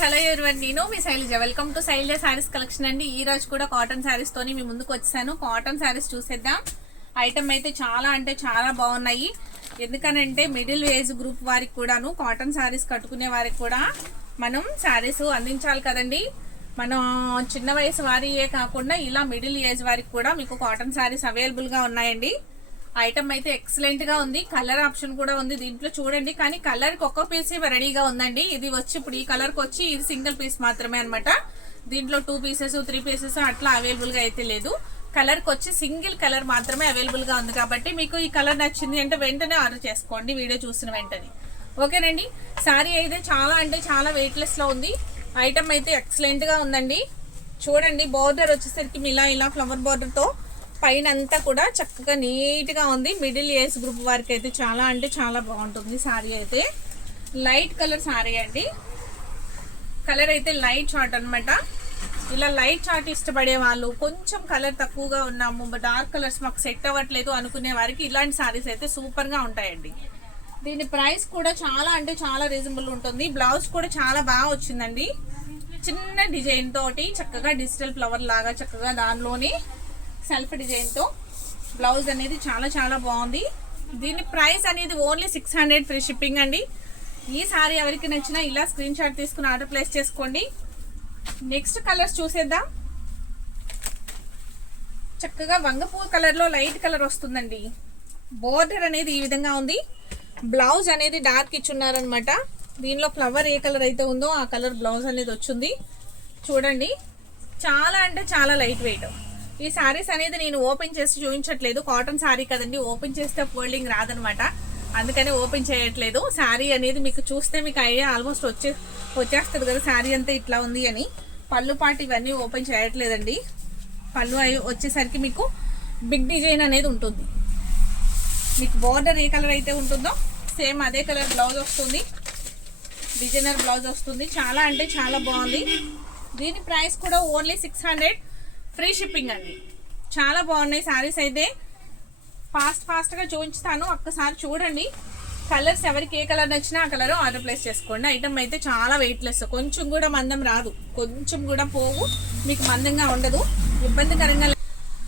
Hello everyone, నేను మీ Shailaja. Welcome to Shailaja sarees collection అండి. ఈ రోజు కూడా కాటన్ శారీస్ తోని మీ ముందుకు వచ్చాను. కాటన్ శారీస్ చూసేద్దాం. ఐటమ్ అయితే చాలా అంటే చాలా బాగున్నాయి. ఎందుకనంటే మిడిల్ ఏజ్ గ్రూప్ వారికి కూడాను కాటన్ శారీస్ కట్టుకునే వారికి కూడా మనం శారీస్ అందించాలి కదండి. మనం చిన్న వయసు వారియే కాకుండా ఇలా మిడిల్ ఏజ్ వారికి కూడా మీకు కాటన్ శారీస్ అవైలబుల్ గా ఉన్నాయండి. ఐటమ్ అయితే ఎక్సలెంట్ గా ఉంది. కలర్ ఆప్షన్ కూడా ఉంది దీంట్లో చూడండి. కానీ కలర్ కి ఒక్క పీస్ రెడీగా ఉందండి. ఇది వచ్చి ఇప్పుడు ఈ కలర్ కి వచ్చి ఇది సింగిల్ పీస్ మాత్రమే అనమాట. దీంట్లో 2 పీసెస్ 3 పీసెస్ అట్లా అవైలబుల్ గా అయితే లేదు. కలర్ కి వచ్చి సింగిల్ కలర్ మాత్రమే అవైలబుల్ గా ఉంది. కాబట్టి మీకు ఈ కలర్ నచ్చింది అంటే వెంటనే ఆర్డర్ చేసుకోండి, వీడియో చూసిన వెంటనే. ఓకేనండి. శారీ అయితే చాలా అంటే చాలా వెయిట్ లెస్ లో ఉంది. ఐటమ్ అయితే ఎక్సలెంట్ గా ఉందండి. చూడండి, బోర్డర్ వచ్చేసరికి ఇలా ఫ్లవర్ బోర్డర్ తో పైన అంతా కూడా చక్కగా నీట్ గా ఉంది. మిడిల్ ఏజ్ గ్రూప్ వారికి అయితే చాలా అంటే చాలా బాగుంటుంది. శారీ అయితే లైట్ కలర్ శారీ అండి. కలర్ అయితే లైట్ చార్ట్ అనమాట. ఇలా లైట్ చార్ట్ ఇష్టపడే వాళ్ళు, కొంచెం కలర్ తక్కువగా ఉన్నాము, డార్క్ కలర్స్ మాకు సెట్ అవ్వట్లేదు అనుకునే వారికి ఇలాంటి శారీస్ అయితే సూపర్ గా ఉంటాయండి. దీని ప్రైస్ కూడా చాలా అంటే చాలా రీజనబుల్ ఉంటుంది. బ్లౌజ్ కూడా చాలా బాగా వచ్చిందండి. చిన్న డిజైన్ తోటి చక్కగా డిజిటల్ ఫ్లవర్ లాగా చక్కగా దానిలోని సెల్ఫ్ డిజైన్ తో బ్లౌజ్ అనేది చాలా చాలా బాగుంది. దీని ప్రైస్ అనేది ఓన్లీ 600 ఫ్రీ షిప్పింగ్ అండి. ఈ సారీ ఎవరికి నచ్చినా ఇలా స్క్రీన్ షాట్ తీసుకుని ఆర్డర్ ప్లేస్ చేసుకోండి. నెక్స్ట్ కలర్స్ చూసేద్దాం. చక్కగా వంగపూ కలర్ లో లైట్ కలర్ వస్తుందండి. బోర్డర్ అనేది ఈ విధంగా ఉంది. బ్లౌజ్ అనేది డార్క్ ఇచ్చున్నారనమాట. దీనిలో ఫ్లవర్ ఏ కలర్ అయితే ఉందో ఆ కలర్ బ్లౌజ్ అనేది వచ్చింది. చూడండి, చాలా అంటే చాలా లైట్ వెయిట్. ఈ శారీస్ అనేది నేను ఓపెన్ చేసి చూపించట్లేదు, కాటన్ శారీ కదండి. ఓపెన్ చేస్తే ఫోల్డింగ్ రాదనమాట, అందుకని ఓపెన్ చేయట్లేదు. శారీ అనేది మీకు చూస్తే మీకు ఐడియా ఆల్మోస్ట్ వచ్చేస్తుంది కదా శారీ అంతా ఇట్లా ఉంది అని. పళ్ళు పాటు ఇవన్నీ ఓపెన్ చేయట్లేదండి. పళ్ళు వచ్చేసరికి మీకు బిగ్ డిజైన్ అనేది ఉంటుంది. మీకు బోర్డర్ ఏ కలర్ అయితే ఉంటుందో సేమ్ అదే కలర్ బ్లౌజ్ వస్తుంది. డిజైనర్ బ్లౌజ్ వస్తుంది. చాలా అంటే చాలా బాగుంది. దీని ప్రైస్ కూడా ఓన్లీ 600 ఫ్రీ షిప్పింగ్ అండి. చాలా బాగున్నాయి శారీస్ అయితే. ఫాస్ట్గా చూపించుతాను, ఒక్కసారి చూడండి. కలర్స్ ఎవరికి ఏ కలర్ నచ్చినా ఆ కలర్ ఆర్డర్ ప్లేస్ చేసుకోండి. ఐటమ్ అయితే చాలా వెయిట్ లెస్, కొంచెం కూడా మందం రాదు, కొంచెం కూడా పోవు, మీకు మందంగా ఉండదు, ఇబ్బందికరంగా.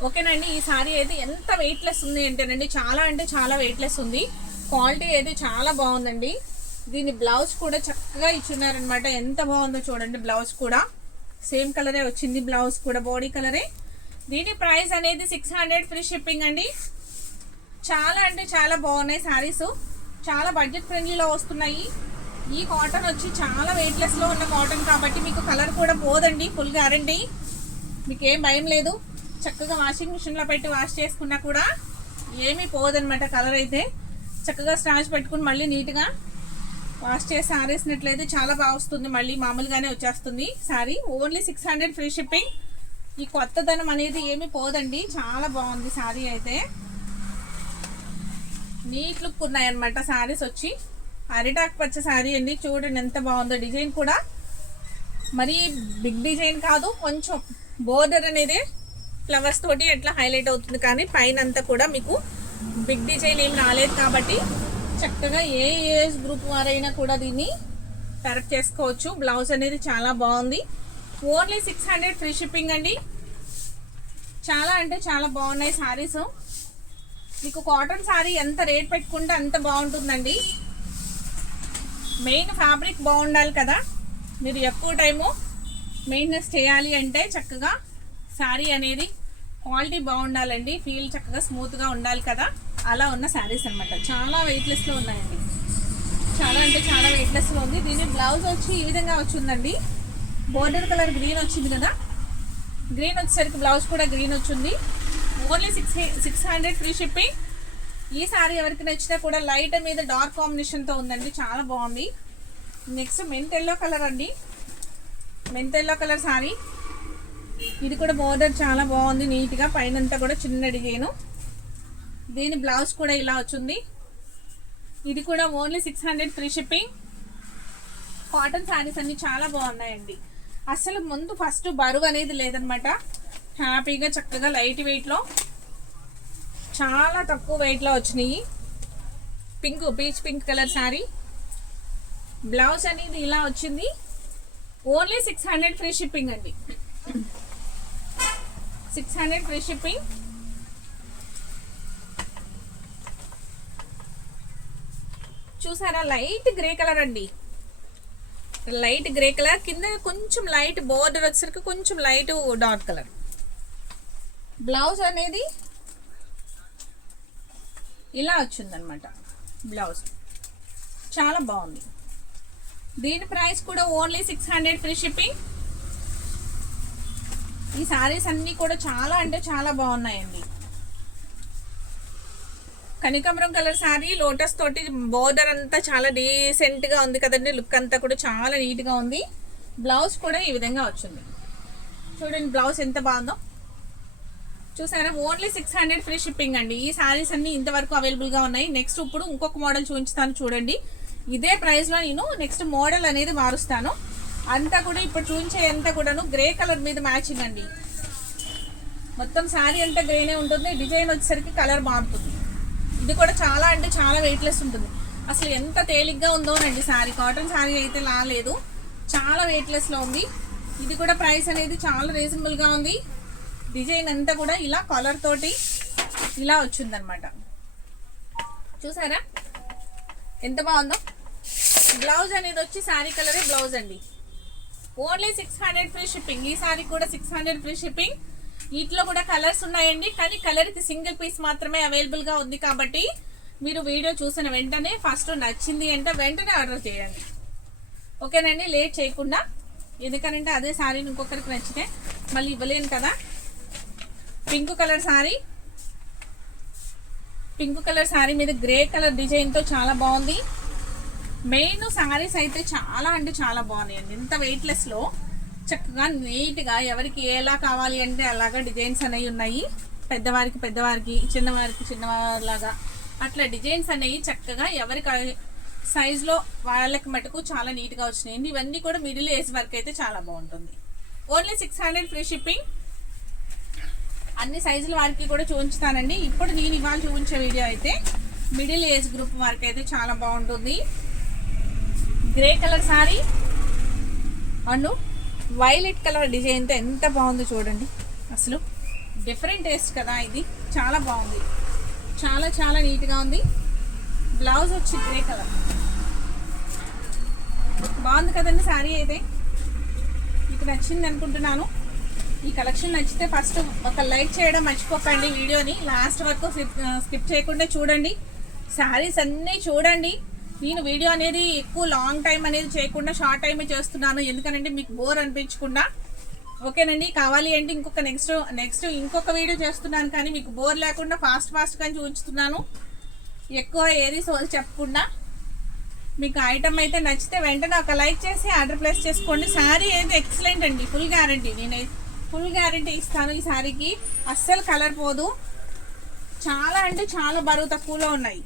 ఓకేనండి. ఈ శారీ అయితే ఎంత వెయిట్ లెస్ ఉంది అంటేనండి చాలా అంటే చాలా వెయిట్ లెస్ ఉంది. క్వాలిటీ అయితే చాలా బాగుందండి. దీని బ్లౌజ్ కూడా చక్కగా ఇచ్చున్నారనమాట. ఎంత బాగుందో చూడండి. బ్లౌజ్ కూడా సేమ్ కలరే వచ్చింది. బ్లౌజ్ కూడా బాడీ కలరే. దీని ప్రైస్ అనేది 600 ఫ్రీ షిప్పింగ్ అండి. చాలా అంటే చాలా బాగున్నాయి శారీస్. చాలా బడ్జెట్ ఫ్రెండ్లీలో వస్తున్నాయి. ఈ కాటన్ వచ్చి చాలా వెయిట్ లెస్ లో ఉన్న కాటన్ కాబట్టి మీకు కలర్ కూడా పోదండి. ఫుల్ గ్యారంటీ, మీకు ఏం భయం లేదు. చక్కగా వాషింగ్ మిషన్ లో పెట్టి వాష్ చేసుకున్నా కూడా ఏమీ పోదనమాట. కలర్ అయితే చక్కగా స్టార్చ్ పెట్టుకుని మళ్ళీ నీట్ గా వాష్ చేసి ఆరేసినట్లయితే చాలా బాగా వస్తుంది. మళ్ళీ మామూలుగానే వచ్చేస్తుంది శారీ. Only 600 free shipping. ఈ కొత్తదనం అనేది ఏమి పోదండి. చాలా బాగుంది శారీ అయితే. నీట్ లుక్ ఉన్నాయన్నమాట శారీస్ వచ్చి. అరిటాక్ పచ్చ శారీ అండి. చూడండి ఎంత బాగుందో. డిజైన్ కూడా మరి బిగ్ డిజైన్ కాదు, కొంచెం బోర్డర్ అనేది ఫ్లవర్స్ తోటి ఎట్లా హైలైట్ అవుతుంది. కానీ పైన అంతా కూడా మీకు బిగ్ డిజైన్ ఏం రాలేదు కాబట్టి చక్కగా ఏ ఏజ్ గ్రూప్ వారైనా కూడా దీన్ని కరెక్ట్ చేసుకోవచ్చు. బ్లౌజ్ అనేది చాలా బాగుంది. ఓన్లీ 600 ఫ్రీ షిప్పింగ్ అండి. చాలా అంటే చాలా బాగున్నాయి శారీస్. మీకు కాటన్ శారీ ఎంత రేట్ పెట్టుకుంటే అంత బాగుంటుందండి. మెయిన్ ఫ్యాబ్రిక్ బాగుండాలి కదా. మీరు ఎక్కువ టైము మెయింటెనెన్స్ చేయాలి అంటే చక్కగా శారీ అనేది క్వాలిటీ బాగుండాలండి. ఫీల్ చక్కగా స్మూత్గా ఉండాలి కదా. అలా ఉన్న శారీస్ అనమాట. చాలా వెయిట్ లెస్ లో ఉన్నాయండి. చాలా అంటే చాలా వెయిట్ లెస్ లో ఉంది. దీని బ్లౌజ్ వచ్చి ఈ విధంగా వచ్చిందండి. బోర్డర్ కలర్ గ్రీన్ వచ్చింది కదా. గ్రీన్ వచ్చేసరికి బ్లౌజ్ కూడా గ్రీన్ వచ్చింది. Only 600 free shipping. ఈ శారీ ఎవరికి నచ్చినా కూడా లైట్ మీద డార్క్ కాంబినేషన్ తో ఉందండి. చాలా బాగుంది. నెక్స్ట్ మెంత్ ఎల్లో కలర్ అండి. Mint yellow colour sari. ఇది కూడా బోర్డర్ చాలా బాగుంది. నీట్ గా పైనంతా కూడా చిన్న డిజైన్. దీని బ్లౌజ్ కూడా ఇలా వచ్చింది. ఇది కూడా only 600 free shipping. Cotton saris అన్ని చాలా బాగున్నాయండి. అసలు ముందు ఫస్ట్ బరువు అనేది లేదనమాట. హ్యాపీగా చక్కగా లైట్ వెయిట్ లో చాలా తక్కువ వెయిట్ లో వచ్చినాయి. Peach pink colour sari. Blouse అనేది ఇలా వచ్చింది. ఓన్లీ 600 ఫ్రీ షిప్పింగ్ అండి. 600 ఫ్రీ షిప్పింగ్. చూసారా లైట్ గ్రే కలర్ అండి, లైట్ గ్రే కలర్ కింద కొంచెం లైట్ బోర్డర్ వచ్చేసరికి కొంచెం లైట్ డార్క్ కలర్. బ్లౌజ్ అనేది ఇలా వచ్చిందనమాట. బ్లౌజ్ చాలా బాగుంది. దీని ప్రైస్ కూడా ఓన్లీ 600 ఫ్రీ షిప్పింగ్. ఈ సారీస్ అన్నీ కూడా చాలా అంటే చాలా బాగున్నాయండి. కనకాంబరం కలర్ సారీ లోటస్ తోటి బోర్డర్ అంతా చాలా డీసెంట్గా ఉంది కదండి. లుక్ అంతా కూడా చాలా నీట్గా ఉంది. బ్లౌజ్ కూడా ఈ విధంగా వచ్చింది. చూడండి బ్లౌజ్ ఎంత బాగుందో చూసారా. ఓన్లీ 600 ఫ్రీ షిప్పింగ్ అండి. ఈ సారీస్ అన్ని ఇంతవరకు అవైలబుల్గా ఉన్నాయి. నెక్స్ట్ ఇప్పుడు ఇంకొక మోడల్ చూపించుతాను చూడండి. ఇదే ప్రైస్లో నేను నెక్స్ట్ మోడల్ అనేది మారుస్తాను. అంతా కూడా ఇప్పుడు చూపించే అంతా కూడాను గ్రే కలర్ మీద మ్యాచింగ్ అండి. మొత్తం శారీ అంతా గ్రేనే ఉంటుంది. డిజైన్ వచ్చేసరికి కలర్ మారుతుంది. ఇది కూడా చాలా అంటే చాలా వెయిట్లెస్ ఉంటుంది. అసలు ఎంత తేలిగ్గా ఉందోనండి శారీ. కాటన్ శారీ అయితే లాలేదు, చాలా వెయిట్లెస్లో ఉంది. ఇది కూడా ప్రైస్ అనేది చాలా రీజనబుల్గా ఉంది. డిజైన్ అంతా కూడా ఇలా కలర్ తోటి ఇలా వచ్చిందనమాట. చూసారా ఎంత బాగుందో. బ్లౌజ్ అనేది వచ్చి శారీ కలరే బ్లౌజ్ అండి. Only 600 free shipping. ఈ శారీ కూడా 600 ఫ్రీ షిప్పింగ్. వీటిలో కూడా కలర్స్ ఉన్నాయండి, కానీ కలర్కి సింగిల్ పీస్ మాత్రమే అవైలబుల్గా ఉంది. కాబట్టి మీరు వీడియో చూసిన వెంటనే ఫస్ట్ నచ్చింది అంటే వెంటనే ఆర్డర్ చేయండి, ఓకేనండి. లేట్ చేయకుండా. ఎందుకనంటే అదే శారీ ఇంకొకరికి నచ్చితే మళ్ళీ ఇవ్వలేను కదా. Pink colour sari, pink colour sari మీద గ్రే కలర్ డిజైన్తో చాలా బాగుంది. మెయిన్ శారీస్ అయితే చాలా అంటే చాలా బాగున్నాయండి. ఇంత వెయిట్లెస్లో చక్కగా నీట్గా ఎవరికి ఎలా కావాలి అంటే అలాగా డిజైన్స్ అనేవి ఉన్నాయి. పెద్దవారికి చిన్నవారిలాగా అట్లా డిజైన్స్ అనేవి చక్కగా ఎవరికి సైజులో వాళ్ళకి మటుకు చాలా నీట్గా వచ్చినాయండి. ఇవన్నీ కూడా మిడిల్ ఏజ్ వరకు అయితే చాలా బాగుంటుంది. Only 600 free shipping. అన్ని సైజుల వారికి కూడా చూపించుతానండి. ఇప్పుడు నేను ఇవాళ చూపించే వీడియో అయితే మిడిల్ ఏజ్ గ్రూప్ వారికి అయితే చాలా బాగుంటుంది. Grey colour sorry and violet colour డిజైన్తో ఎంత బాగుంది చూడండి. అసలు డిఫరెంట్ టేస్ట్ కదా ఇది. చాలా బాగుంది, చాలా చాలా నీట్గా ఉంది. బ్లౌజ్ వచ్చి గ్రే కలర్ బాగుంది కదండి. శారీ అయితే మీకు నచ్చింది అనుకుంటున్నాను. ఈ కలెక్షన్ నచ్చితే ఫస్ట్ ఒక లైక్ చేయడం మర్చిపోకండి. వీడియోని లాస్ట్ వరకు స్కిప్ చేయకుండా చూడండి. శారీస్ అన్నీ చూడండి. నేను వీడియో అనేది ఎక్కువ లాంగ్ టైం అనేది చేయకుండా షార్ట్ టైమే చేస్తున్నాను, ఎందుకనంటే మీకు బోర్ అనిపించకుండా. ఓకేనండి. కావాలి అంటే ఇంకొక నెక్స్ట్ ఇంకొక వీడియో చేస్తున్నాను, కానీ మీకు బోర్ లేకుండా ఫాస్ట్గా చూపించుతున్నాను. ఎక్కువ ఏది చెప్పకుండా. మీకు ఐటమ్ అయితే నచ్చితే వెంటనే ఒక లైక్ చేసి ఆర్డర్ ప్లేస్ చేసుకోండి. శారీ అయితే ఎక్సలెంట్ అండి, ఫుల్ గ్యారంటీ. నేనైతే ఫుల్ గ్యారంటీ ఇస్తాను. ఈ శారీకి అస్సలు కలర్ పోదు. చాలా అంటే చాలా బరువు తక్కువలో ఉన్నాయి.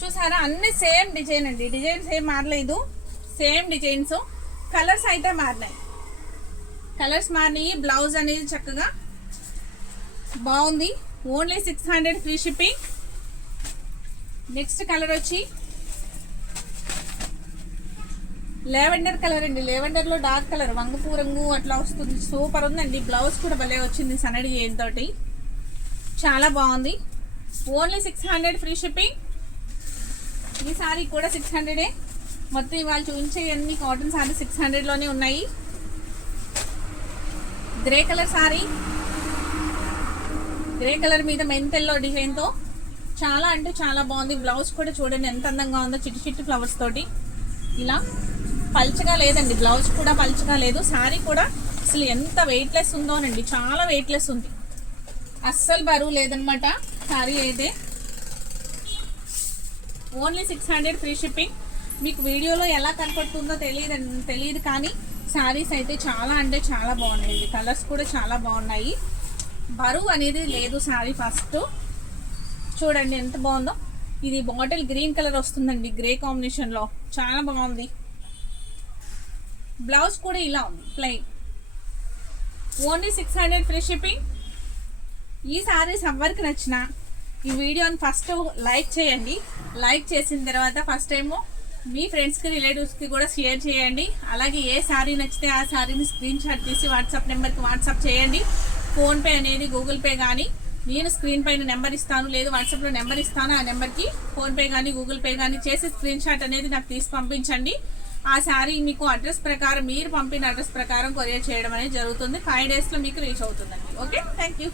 చూసారా అన్ని సేమ్ డిజైన్ అండి. డిజైన్స్ ఏం మారలేదు, సేమ్ డిజైన్స్. కలర్స్ అయితే మారినాయి, కలర్స్ మారినాయి. బ్లౌజ్ అనేది చక్కగా బాగుంది. Only 600 free shipping. Next colour వచ్చి లెవెండర్ కలర్ అండి. లెవెండర్లో డార్క్ కలర్ వంగపూ రంగు అట్లా వస్తుంది. సూపర్ ఉందండి. బ్లౌజ్ కూడా భలే వచ్చింది సన్నడి తోటి, చాలా బాగుంది. Only 600 free shipping. ఈ సారీ కూడా 600. మొత్తం ఇవాళ చూపించే అన్ని కాటన్ సారీ 600లోనే ఉన్నాయి. Grey colour sorry, grey colour మీద మెంతెల్లో డిజైన్తో చాలా అంటే చాలా బాగుంది. బ్లౌజ్ కూడా చూడండి ఎంత అందంగా ఉందో, చిట్టి చిట్టి ఫ్లవర్స్ తోటి. ఇలా పల్చగా లేదండి, బ్లౌజ్ కూడా పల్చగా లేదు. శారీ కూడా అసలు ఎంత వెయిట్లెస్ ఉందోనండి, చాలా వెయిట్లెస్ ఉంది. అస్సలు బరువు లేదనమాట శారీ అయితే. Only 600 free shipping. మీకు వీడియోలో ఎలా కనపడుతుందో తెలియదు కానీ శారీస్ అయితే చాలా అంటే చాలా బాగున్నాయి. కలర్స్ కూడా చాలా బాగున్నాయి. బరువు అనేది లేదు శారీ. ఫస్ట్ చూడండి ఎంత బాగుందో. ఇది బాటిల్ గ్రీన్ కలర్ వస్తుందండి, గ్రే కాంబినేషన్లో చాలా బాగుంది. బ్లౌజ్ కూడా ఇలా ఉంది ప్లెయిన్. Only 600 free shipping. ఈ శారీస్ ఎవరికి నచ్చినా ఈ వీడియోని ఫస్ట్ లైక్ చేయండి. లైక్ చేసిన తర్వాత ఫస్ట్ ఏమో మీ ఫ్రెండ్స్కి రిలేటివ్స్కి కూడా షేర్ చేయండి. అలాగే ఏ శారీ నచ్చితే ఆ శారీని స్క్రీన్ షాట్ తీసి వాట్సాప్ నెంబర్కి వాట్సాప్ చేయండి. ఫోన్పే అనేది గూగుల్ పే కానీ నేను స్క్రీన్ పైన నెంబర్ ఇస్తాను, లేదు వాట్సాప్లో నెంబర్ ఇస్తాను. ఆ నెంబర్కి ఫోన్పే కానీ గూగుల్ పే కానీ చేసి స్క్రీన్ షాట్ అనేది నాకు తీసి పంపించండి. ఆ శారీ మీకు అడ్రస్ ప్రకారం, మీరు పంపిన అడ్రస్ ప్రకారం కొరియర్ చేయడం అనేది జరుగుతుంది. 5 డేస్లో మీకు రీచ్ అవుతుందండి. Okay, thank you.